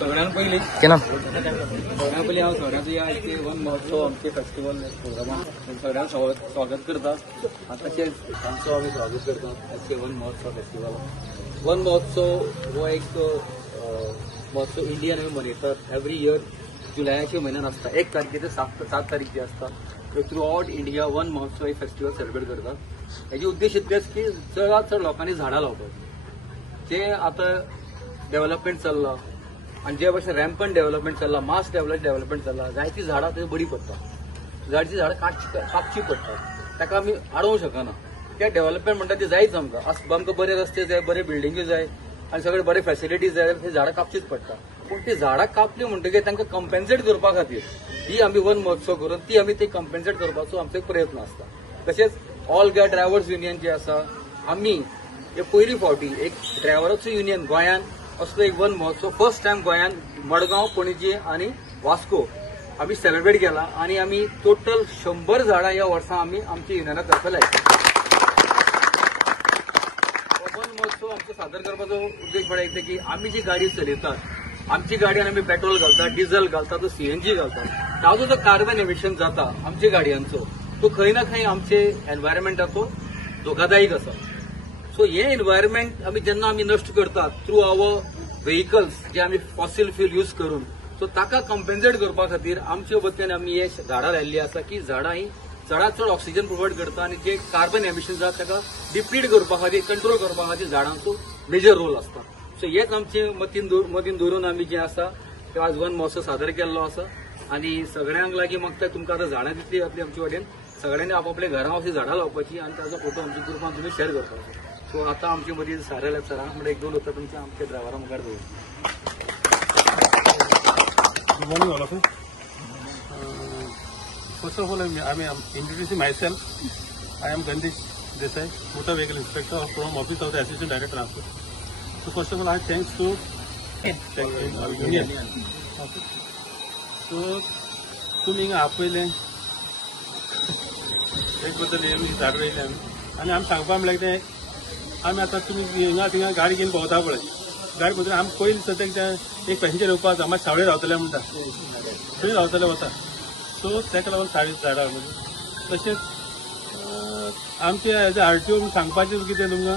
सगळ्यांत पयलीं हांव सगळ्यांचो या वन महोत्सव आमचे फेस्टिवल प्रोग्रामाक सगळ्यांक स्वागत करता आनी तशेंच आमचो आमी स्वागत करता आजचे वन महोत्सव फेस्टिवलाक. वन महोत्सव हो एक महोत्सव इंडियन आमी मनयतात एवरी इयर जुलयाच्या म्हयन्यान आसता. 1 तारखे ते 7 तारीख जे आसता थ्रू आउट इंडिया वन महोत्सव एक फेस्टिवल सेलिब्रेट करता. हेजे उद्देश इतलेच की चडांत चड लोकांनी झाडां लावपाची. जे आतां डेव्हलपमेंट चल्ला आणि जे भाशेन रॅम्पंट डेव्हलपमेंट चल्ला, मास डेव्हलपमेंट चल्ला, जायती झाडां थंय बरी पडटा. झाडची झाडां कापची पडटा, ताका आमी आडोवंक शकना. ते डेव्हलपमेंट म्हणटा ते जायच आमकां बरे रस्ते जाय, बरे बिल्डिंग्यो जाय आनी सगळे बरे फॅसिलिटीज जाय जाल्यार ती झाडां कापचीच पडटा. पूण ती झाडां कापली म्हणटकीर तांकां कंपेन्सेट करपा खातीर ही आमी वन महोत्सव करून ती आमी कंपेन्सेट करपाचो आमचो एक प्रयत्न आसता. तशेंच ऑल गोवा ड्रायव्हर्स युनियन जे आसा, आमी हे पयली फावटी एक ड्रायव्हराचो युनियन गोंयान असलो एक वन महोत्सव फर्स्ट टायम गोंयान मडगांव, पणजी आणि वास्को आमी सेलिब्रेट केला आणि आमी टोटल 100 झाडां ह्या वर्सा आमी आमच्या युनियना तर्फे लायता. वन महोत्सव आमचो सादर करपाचो उद्देश म्हळ्यार की आमी जी गाडी चलयतात, आमची गाडयान आमी पेट्रोल घालतात, डिझल घालतात, सीएनजी घालतात, ताजो जो कार्बन एमिशन जाता आमच्या गाडयांचो तो खंय ना खंय आमचे एनवायरमेंटाचो धोकादायक आसा. सो हे एनवायरमेंट आमी जेन्ना आमी नश्ट करतात थ्रू आवर व्हेकल्स जे आमी फॉसील फ्यूल यूज करून, सो ताका कंपेन्सेट करपा खातीर आमचे वतीन आमी हे झाडां लायिल्ली आसा की झाडां ही चडांत चड ऑक्सिजन प्रोवायड करता आणि जे कार्बन एमिशन जाता ताका डिप्लीट करपा खातीर, कंट्रोल करपा खातीर झाडांचो मेजर रोल आसता. सो हेच आमचे मतीन दवरून आमी जे आसा ते आज वन महोत्सव सादर केल्लो आसा. आणि सगळ्यांक लागीं म्हाका तुमकां आतां झाडां दितली जातली आमचे वाटेन सगळ्यांनी आपापल्या घरां वचून झाडां लावपाची आणि ताजो फोटो आमच्या ग्रुपान तुमी शेअर करपाचो. सो आता आमचे मदीं सारेल्या सरां म्हणजे 1-2 उतर तुमच्या आमच्या ड्रायव्हरा मुखार दवरता. Good morning, all of you. First of all, I am introducing myself. I am Gandish Desai, Motor Vehicle Inspector from Office of the Assistant Director Transport. So first of all, I thanks to Union. So तुम्ही आपले एक बद्दल आमी झाड रोयले आनी आमी सांगपा म्हणल्यार कितें, आमी आतां तुमी हिंगा थिंगा गाडी घेवन भोंवता पळय, गाडी भोंवतना आमी पयलीं सद्याक एक पॅसेंजर येवपाक मात सावळे रावतले म्हणटा, थंय रावतले वता. सो ताका लागून झाडां तशेंच आमचे एज अ आरटीओ सांगपाचें कितें तुमकां